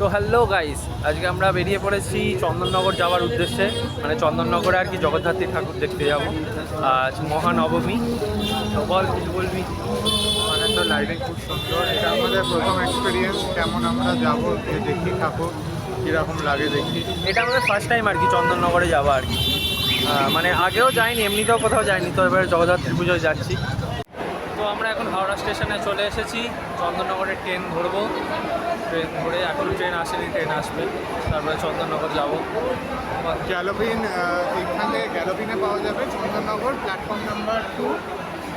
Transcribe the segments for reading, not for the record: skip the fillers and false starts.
তো hello guys, আজকে আমরা বেরিয়ে পড়েছি চন্দননগর যাওয়ার উদ্দেশ্যে। মানে চন্দননগরে আর কি জগদ্ধাত্রী ঠাকুর দেখতে যাব। আজ মহানবমী। তো বল, কিছু বলবি? মানে তো লাইটিং খুব সুন্দর। এটা আমাদের প্রথম এক্সপিরিয়েন্স। কেমন আমরা যাবো, দেখি ঠাকুর কীরকম লাগে দেখি। এটা আমাদের ফার্স্ট টাইম আর কি চন্দননগরে যাওয়া আর কি। মানে আগেও যাইনি, এমনিতেও কোথাও যাইনি, তো এবারে জগদ্ধাত্রী পুজোয় যাচ্ছি। তো আমরা এখন হাওড়া স্টেশনে চলে এসেছি। চন্দননগরে ট্রেন ধরবো। ট্রেন ধরে এখন ট্রেন আসেনি, ট্রেন আসবে, তারপরে চন্দননগর যাবো। গ্যালোপিন, এখানে গ্যালোপিনে পাওয়া যাবে চন্দননগর প্ল্যাটফর্ম নাম্বার 2।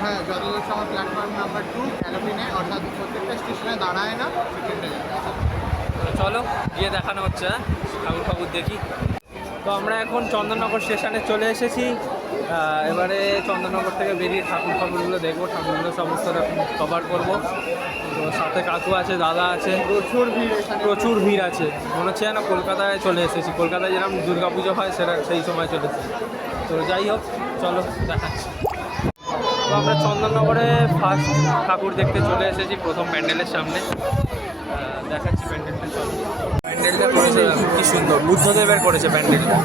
হ্যাঁ, যতদূর সময় প্ল্যাটফর্ম নাম্বার 2 গ্যালোপিনে, অর্থাৎ প্রত্যেকটা স্টেশনে দাঁড়ায় না, সেখানটা যাবে। চলো গিয়ে দেখানো হচ্ছে। ঠাকুর ঠাকুর দেখি। তো আমরা এখন চন্দননগর স্টেশনে চলে এসেছি। এবারে চন্দননগর থেকে বেরিয়ে ঠাকুরগুলো দেখবো, ঠাকুরগুলো সমস্ত রকম কভার করবো। তো সাথে কাকু আছে, দাদা আছে, প্রচুর ভিড় আছে। মনে হচ্ছে যেন কলকাতায় চলে এসেছি। কলকাতায় যেরকম দুর্গা পুজো হয় সেটা সেই সময় চলে এসেছি। তো যাই হোক, চলো দেখাচ্ছি। তো আমরা চন্দননগরে ফার্স্ট ঠাকুর দেখতে চলে এসেছি, প্রথম প্যান্ডেলের সামনে। দেখাচ্ছি প্যান্ডেলটা। চলো, প্যান্ডেলটা করেছে কি সুন্দর, বুদ্ধদেবের করেছে প্যান্ডেলটা,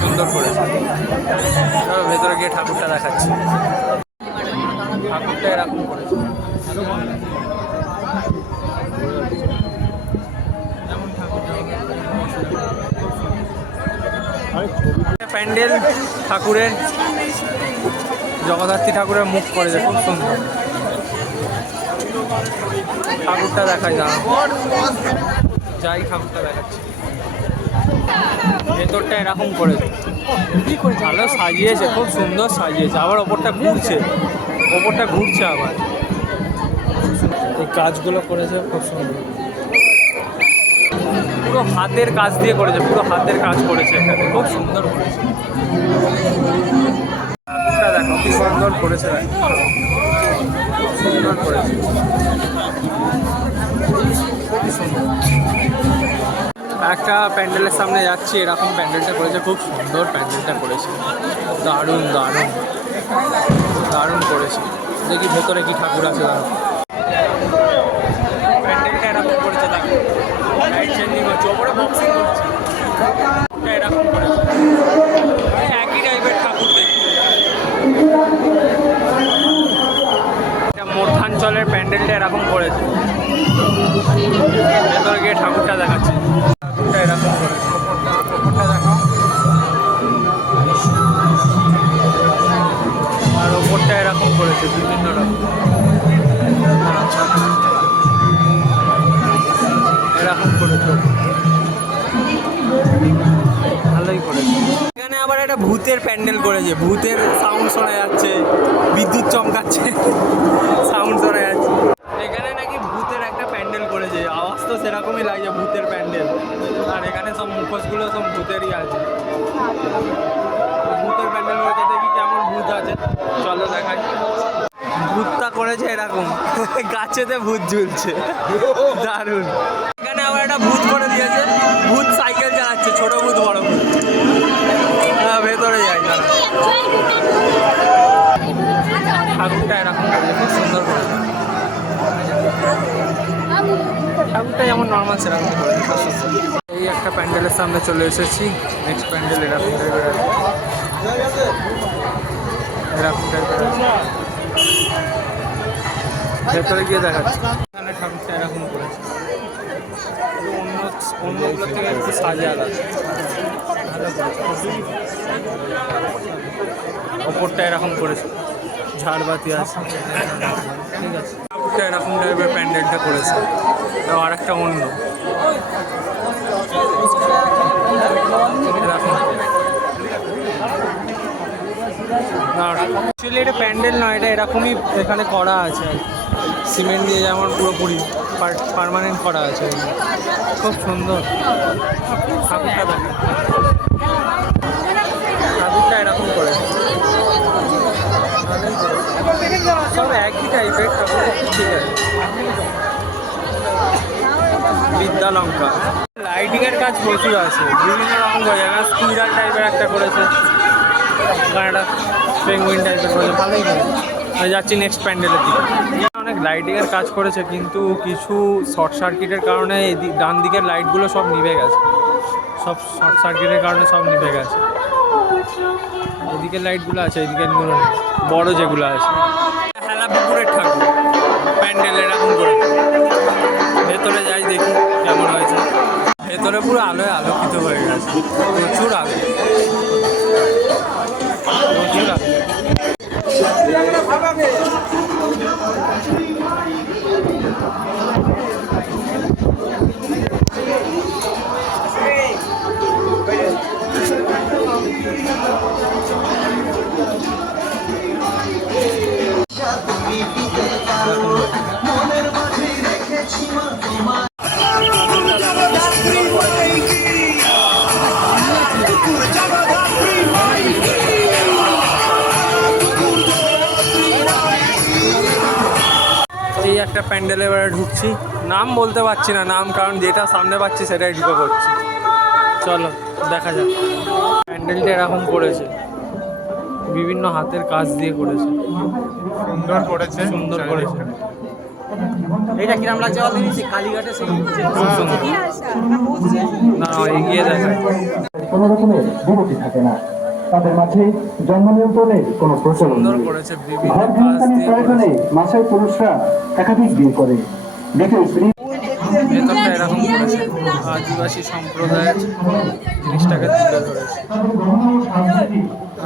সুন্দর করেছে। ভেতরে গিয়ে ঠাকুরটা দেখাচ্ছি। ঠাকুরটা এরকম করেছে, প্যান্ডেল ঠাকুরের, জগদ্ধাত্রী ঠাকুরের মুখ করেছে খুব সুন্দর। ঠাকুরটা দেখাই দাঁড়া, যাই ঠাকুরটা দেখাচ্ছি। ভেতরটা এরকম করেছে, ভালো সাজিয়েছে, খুব সুন্দর সাজিয়েছে। আবার ওপরটা ঘুরছে আবার। এই কাজগুলো করেছে খুব সুন্দর, পুরো হাতের কাজ দিয়ে করেছে, পুরো হাতের কাজ করেছে এখানে, খুব সুন্দর করেছে। দেখো কি সুন্দর করেছে, সুন্দর করেছে, খুবই সুন্দর। একটা প্যান্ডেলের সামনে যাচ্ছি, এরকম প্যান্ডেলটা করেছে, খুব সুন্দর প্যান্ডেলটা করেছে, দারুণ দারুণ দারুণ করেছে। দেখি ভেতরে কি ঠাকুর আছে। প্যান্ডেলটা এরকম করেছে, দেখো লাইট চেঞ্জিং হচ্ছে, ওপরে বক্সিং করছে, এরকম করেছে। একই টাইপের ঠাকুর দেখতে। মধ্যাঞ্চলের প্যান্ডেলটা এরকম করেছে, ভেতরে গিয়ে ঠাকুরটা দেখাচ্ছে। ঠাকুরটা এরকম করেছে, ওপরটা দেখো, আর ওপরটা এরকম করেছে বিভিন্ন রকম, এরকম করেছে, ভালোই করেছে। এখানে আবার একটা ভূতের প্যান্ডেল করেছে, ভূতের সাউন্ড শোনা যাচ্ছে, বিদ্যুৎ চমকাচ্ছে, সাউন্ড শোনা যাচ্ছে। এখানে নাকি ভূতের একটা প্যান্ডেল করেছে, আওয়াজ তো সেরকমই লাগছে, ভূতের প্যান্ডেল। আর এখানে সব মুখোশগুলো সব ভূতেরই আছে। ভূতের প্যান্ডেল করেছে, দেখি কেমন ভূত আছে, চলো দেখাই। ভূতটা করেছে এরকম, গাছেতে ভূত ঝুলছে, দারুণ। এখানে আবার একটা ভূত করে দিয়েছে, ভূত সাইকেল চালাচ্ছে, ছোট ভূত বড় ভূত। ভেতরে যাই না, ঠাকুরটা এরকম করেছে, খুব সুন্দর করেছে। ঠাকুরটা যেমন নর্মাল সেরকম করেছে, খুব সুন্দর। এই একটা প্যান্ডেলের সামনে চলে এসেছি। নেক্সট প্যান্ডেল এরকম টাইপের আছে, এরকম টাইপের আছে। ভেতরে গিয়ে দেখাচ্ছি। এখানে ঠাকুরটা এরকম করেছে, অন্যগুলোর থেকে একটু সাজা আলাদা, ভালো করেছে। ওপরটা এরকম করেছে, ঝাড়বাতি আছে, ঠিক আছে। ঠাকুরটা এরকম টাইপের প্যান্ডেলটা করেছে, আর একটা অন্য অ্যাকচুয়ালি এটা প্যান্ডেল নয়, এটা এরকমই এখানে করা আছে, সিমেন্ট দিয়ে যেমন পুরোপুরি পার্মানেন্ট করা আছে। খুব সুন্দর ঠাকুরটা দেখে, ঠাকুরটা এরকম করে সব একই টাইপের ঠাকুর, ঠিক আছে। বিদ্যালঙ্কা লাইটিংয়ের কাজ প্রচুর আছে, বিভিন্ন রকম করে। এখানে স্কুইরাল টাইপের একটা করেছে, একটা পেঙ্গুইন টাইপের করেছে, ভালোই করেছে। যাচ্ছি নেক্সট প্যান্ডেলের দিকে। অনেক লাইটিংয়ের কাজ করেছে, কিন্তু কিছু শর্ট সার্কিটের কারণে ডান দিকের লাইটগুলো সব নিভে গেছে। সব শর্ট সার্কিটের কারণে সব নিভে গেছে। এদিকের লাইটগুলো আছে, এদিকের বড় যেগুলো আছে। হেলা পুকুরের ঠাকুর প্যান্ডেল এরকম করে। ভেতরে যাই দেখি কেমন হয়েছে। ভেতরে পুরো আলোয় আলোকিত হয়ে গেছে, প্রচুর আলো, প্রচুর আলো। এই একটা প্যান্ডেলে এবারে ঢুকছি, নাম বলতে পারছি না নাম, কারণ যেটা সামনে পাচ্ছি সেটাই ঢুকে পড়ছি। চলো দেখা যাক। প্যান্ডেলটা এরকম করেছে, বিভিন্ন হাতের কাজ দিয়ে করেছে, সুন্দর করেছে, সুন্দর করেছে। এটা কিরম লাগছে বল দিদি, কালীঘাটে সেই না এগিয়ে দেখায়। কোনো রকমের বিরতি থাকে না তাদের মাঝে। জন্ম নিয়ন্ত্রণের কোনো প্রচলন সুন্দর নেই। করেছে, বিভিন্ন ঘর কাজ গৃহস্থালীর দিয়ে প্রয়োজনে করেছে। মাসায় পুরুষরা একাধিক বিয়ে করে। দ্বিতীয় স্ত্রী ভেতরটা এরকম করেছে, আদিবাসী সম্প্রদায়ের জিনিসটাকে তুলে ধরেছে,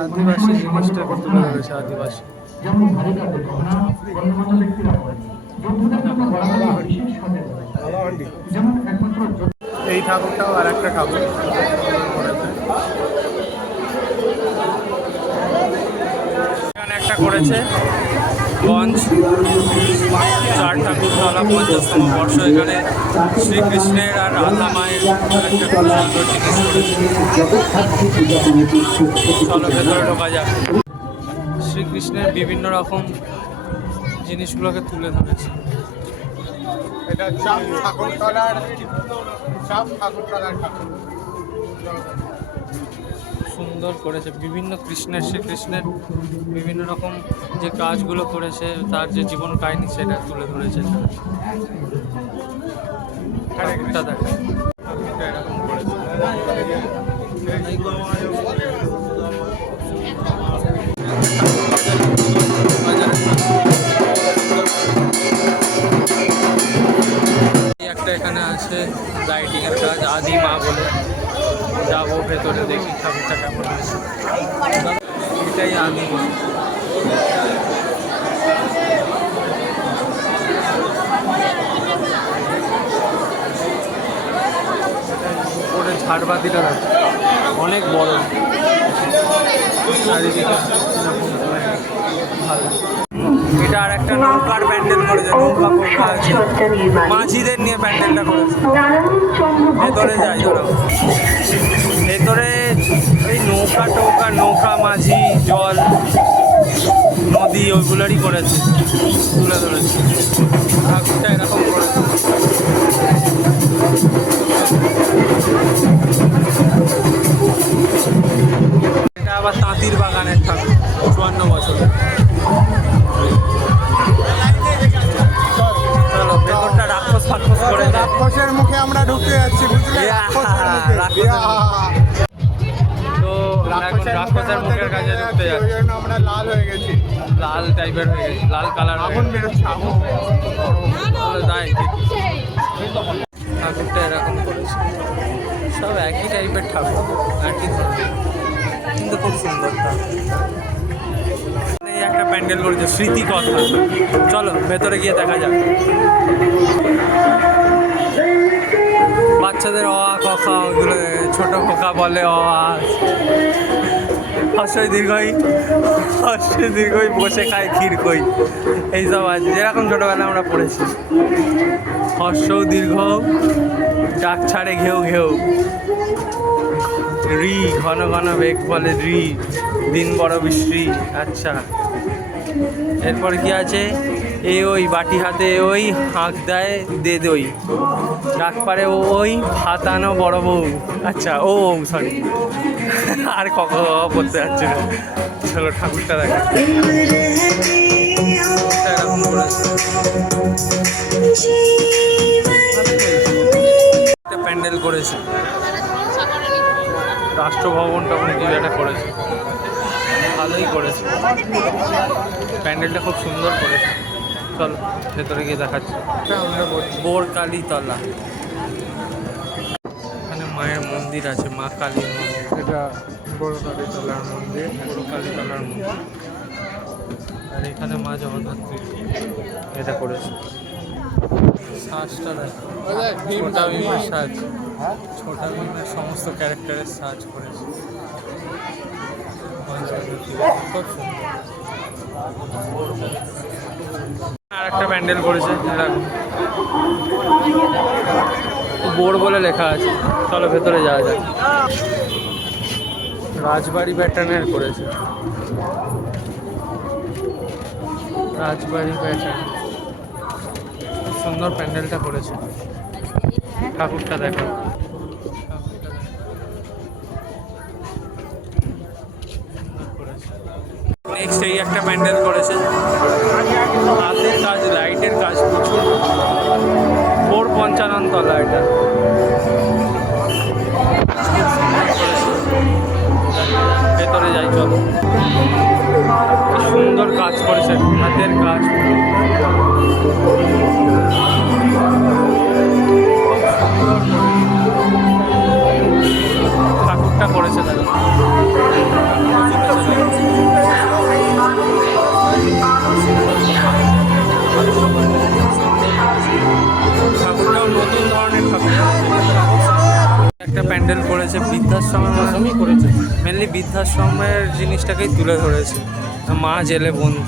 আদিবাসী জিনিসটাকে তুলে ধরেছে, আদিবাসী। যেমন ধারে কাঁধে ঘটনা গণ্যমান্য ব্যক্তিরা করেন। যোদ্ধতাকে বলা হয় বিশেষ কাজের হয়। যেমন একমাত্র এই ঠাকুরটাও আর একটা ঠাকুর করেছে। এখানে একটা করেছে গঞ্জ 4 ঠাকুর তলা 50তম বর্ষ। এখানে শ্রীকৃষ্ণের আর রাধা মায়ের একটা খুব সুন্দর জিনিস করেছে। চলো ভেতরে ঢোকা যাক। শ্রীকৃষ্ণের বিভিন্ন রকম জিনিসগুলোকে তুলে ধরেছে। এটা চাপ ঠাকুরতলার ঠাকুর। সুন্দর করেছে, বিভিন্ন শ্রীকৃষ্ণের বিভিন্ন রকম যে কাজগুলো করেছে, তার যে জীবন কাহিনী সেটা তুলে ধরেছে। ঠাকুরটা দেখা, ঠাকুরটা এরকম করেছে। একটা এখানে আছে লাইটিংয়ের কাজ, আদি মা বলে। যাবো ভেতরে দেখি ঠাকুরটা কেমন আছে। এটাই আদি মা। উপরে ঝাড়বাতিটা আছে, অনেক বড়, চারিদিকে ভালো। এটা আর একটা নৌকার প্যান্ডেল করেছে, নৌকা ফৌকা আছে, মাঝিদের নিয়ে প্যান্ডেলটা করেছে। ভেতরে যাই ধরো, ভেতরে ওই নৌকা মাঝি, জল, নদী ওইগুলোরই করেছে, তুলে ধরেছে। ঠাকুরটা এরকম করেছে। এটা আবার তাঁতির বাগানের ঠাকুর, 54 বছর। চলো ভেতরটা রাক্ষস করে রাক্ষসের মুখে আমরা ঢুকতে যাচ্ছি, বুঝলে? রাক্ষসের মুখে। তো এখন রাক্ষসের মুখের কাছে ঢুকতে ওই যাচ্ছি। জন্য আমরা লাল হয়ে গেছি, লাল টাইপের হয়ে গেছে, লাল কালার আগুন বেরোচ্ছে, আগুন। যাই ঠাকুরটা এরকম করেছে। সব একই টাইপের ঠাকুর, একই ধরনের, কিন্তু খুব সুন্দর ঠাকুর। এই একটা প্যান্ডেল করেছে স্মৃতি কথা। চলো ভেতরে গিয়ে দেখা যাক। বাচ্চাদের অ আ ক খ, ওগুলো ছোট খোকা বলে অ আ, হর্ষই দীর্ঘই বসে খায় ক্ষীর কই, এইসব আছে যেরকম ছোটবেলা আমরা পড়েছি। হর্ষ দীর্ঘ, ডাক ছাড়ে ঘেউ ঘেউ, রি ঘন ঘন বেগ বলে রি, দিন বড় বিশ্রী। আচ্ছা, এরপর কি আছে? এ ওই বাটি হাতে ওই হাঁক দেয় দে দই, ডাক পারে ওই ভাত আনো বড় বউ। আচ্ছা ও সরি, আর কখন পড়তে যাচ্ছে না। চলো ঠাকুরটা দেখা। এরকম করেছে। একটা প্যান্ডেল করেছে, রাষ্ট্রভবন তখন কিছু একটা করেছে, ভালোই করেছে প্যান্ডেলটা, খুব সুন্দর করেছে। চলো ভেতরে গিয়ে দেখাচ্ছি। বোরকালীতলা, এখানে মায়ের মন্দির আছে, মা কালীর মন্দির। এটা বড় কালীতলার মন্দির। বড় কালীতলার মন্দির। আর এখানে মা জগদ্ধাত্রী এটা করেছে। সাজটা দেখো, ছোটা ভীমের সাজ, ছোটা ভীমের সমস্ত ক্যারেক্টারের সাজ করেছে। খুব সুন্দর। আর একটা প্যান্ডেল করেছে, বোর বলে লেখা আছে। চলো ভেতরে যাওয়া যায়। রাজবাড়ি প্যাটার্নের করেছে, রাজবাড়ি প্যাটার্ন। সুন্দর প্যান্ডেলটা করেছে। ঠাকুরটা দেখো, নেক্সট এই একটা প্যান্ডেল করেছে, হাতের কাজ, লাইটের কাজ প্রচুর। 455 তলা এটা। ভেতরে যাই চলো। সুন্দর কাজ করেছে, হাতের কাজ। ঠাকুরটা করেছে দেখো, ঠাকুরটাও নতুন ধরনের ঠাকুর। একটা প্যান্ডেল করেছে, বৃদ্ধাশ্রমের মতনই করেছে, মেনলি বৃদ্ধাশ্রমের জিনিসটাকেই তুলে ধরেছে। মা জেলে বন্ধু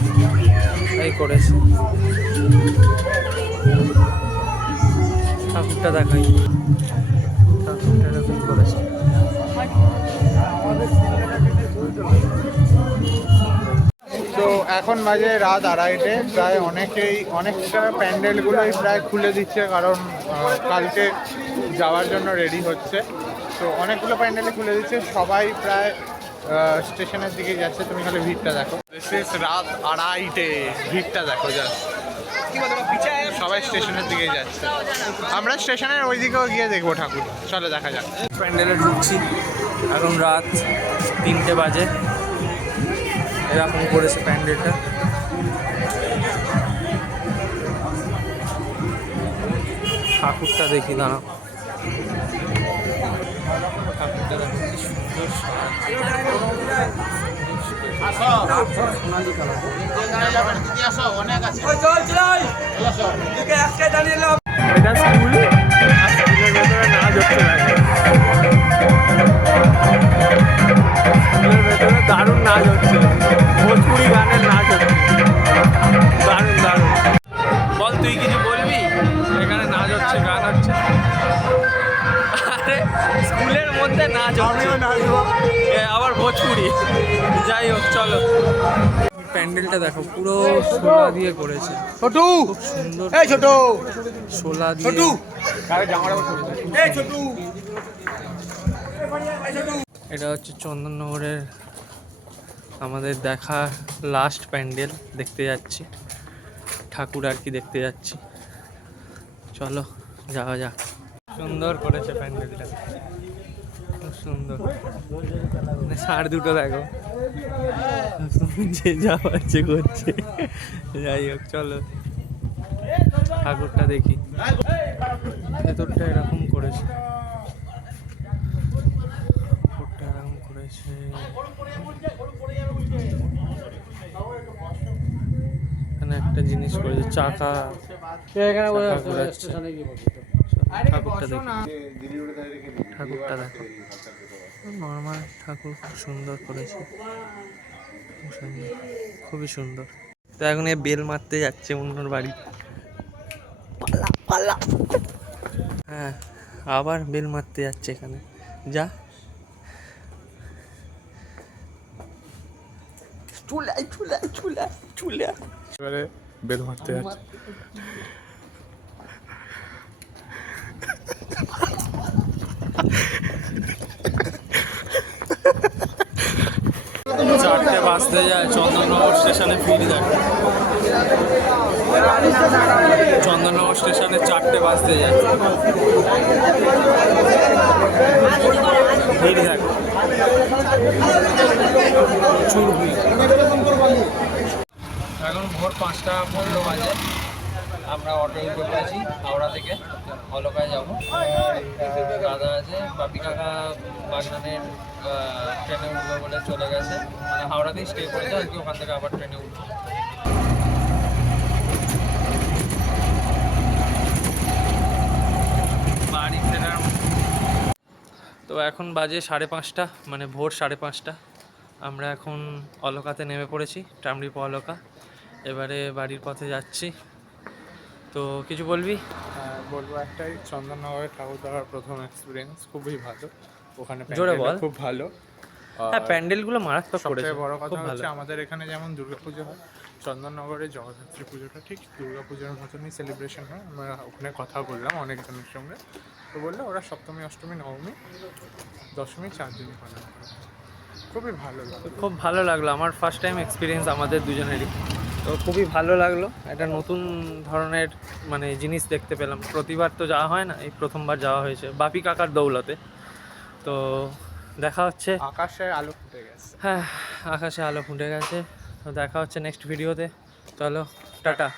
এই করেছে। ঠাকুরটা দেখাই, ঠাকুরটা এরকম করেছে। তো এখন বাজে রাত 2:30, প্রায় অনেকটা প্যান্ডেলগুলোই প্রায় খুলে দিচ্ছে, কারণ কালকে যাওয়ার জন্য রেডি হচ্ছে। তো অনেকগুলো প্যান্ডেলে খুলে দিচ্ছে, সবাই প্রায় স্টেশনের দিকে যাচ্ছে। তুমি খালি ভিড়টা দেখো, রাত 2:30, ভিড়টা দেখো জাস্ট, সবাই স্টেশনের দিকে যাচ্ছে। আমরা স্টেশনের ওই দিকেও গিয়ে দেখবো ঠাকুর। চলো দেখা যাক। প্যান্ডেলে ঢুকছি, এখন রাত 3টে বাজে। এরকম করেছে প্যান্ডেলটা। ঠাকুরটা দেখি, দাঁড়াও। ঠাকুরটা দেখো কি সুন্দর এটা স্কুল, স্কুলের ভেতরে নাচ হচ্ছে। স্কুলের ভেতরে দারুণ নাচ হচ্ছে, ভোজপুরি গানের নাচ হচ্ছে, দারুণ দারুণ। বল তুই কিছু বলবি? এখানে নাচ হচ্ছে, গান হচ্ছে। আরে স্কুলের মধ্যে নাচ হচ্ছে, আবার ভোজপুরি। যাই হোক চলো। প্যান্ডেলটা দেখো, পুরো শোলা দিয়ে করেছে, ছোটু খুব সুন্দর। এই ছোট শোলা দিয়ে এটা হচ্ছে চন্দননগরের আমাদের দেখা লাস্ট প্যান্ডেল। দেখতে যাচ্ছি ঠাকুর আর কি দেখতে যাচ্ছি। চলো যাওয়া যাক। সুন্দর করেছে প্যান্ডেলটা, খুব সুন্দর। ষাঁড় দুটো দেখো, যে যা পাচ্ছে করছে। যাই হোক চলো ঠাকুরটা দেখি। ভেতরটা এরকম করেছে, ঠাকুরটা এরকম করেছে। এখানে একটা জিনিস করেছে, চাকা ঘোরাচ্ছে। ঠাকুরটা দেখি, ঠাকুরটা দেখো, নর্মাল ঠাকুর, খুব সুন্দর করেছে, খুবই সুন্দর। তো এখন এ বেল মারতে যাচ্ছে অন্যর বাড়ি। হ্যাঁ, আবার বেল মারতে যাচ্ছে এখানে। যা এবারে বেল মারতে যাচ্ছে। চারটে বাজতে যায়, চন্দননগর স্টেশনে ভিড় দেখো। চন্দননগর স্টেশনে 4টে বাজতে যায়। ভিড় থাকে, প্রচুর ভিড়। এখন ভোর 5:15 বাজে, আমরা অটো উঠে পড়েছি হাওড়া থেকে, অলকায় যাবো। দাদা আছে, বাপি কাকা বাগনানের ট্রেনে উঠবে বলে চলে গেছে, মানে হাওড়াতেই স্টে করেছে, আজকে ওখান থেকে আবার ট্রেনে উঠবো। বাড়ি ফেরার তো এখন বাজে 5:30, মানে ভোর 5:30। আমরা এখন অলকাতে নেমে পড়েছি, টামরিপ অলকা। এবারে বাড়ির পথে যাচ্ছি। তো কিছু বলবি? বলবো একটাই, চন্দননগরে ঠাকুর দেখার প্রথম এক্সপিরিয়েন্স খুবই ভালো। ওখানে জোরে বল। খুব ভালো। হ্যাঁ, প্যান্ডেলগুলো মারাত্মক করেছে। সবথেকে বড় কথা খুব ভালো। হচ্ছে আমাদের এখানে যেমন দুর্গাপুজো হয়, চন্দননগরে জগদ্ধাত্রী পুজোটা ঠিক দুর্গাপুজোর মতনই সেলিব্রেশন হয়। আমরা ওখানে কথা বললাম অনেকজনের সঙ্গে, তো বললো ওরা সপ্তমী, অষ্টমী, নবমী, দশমী 4 দিনই পালন করে। খুবই ভালো লাগে। খুব ভালো লাগলো, আমার ফার্স্ট টাইম এক্সপিরিয়েন্স আমাদের দুজনেরই। তো খুবই ভালো লাগলো, একটা নতুন ধরনের মানে জিনিস দেখতে পেলাম। প্রতিবার তো যাওয়া হয় না, এই প্রথমবার যাওয়া হয়েছে বাপি কাকার দৌলতে। তো দেখা হচ্ছে। আকাশে আলো ফুটে গেছে। হ্যাঁ, আকাশে আলো ফুটে গেছে। তো দেখা হচ্ছে নেক্সট ভিডিওতে। চলো, টাটা।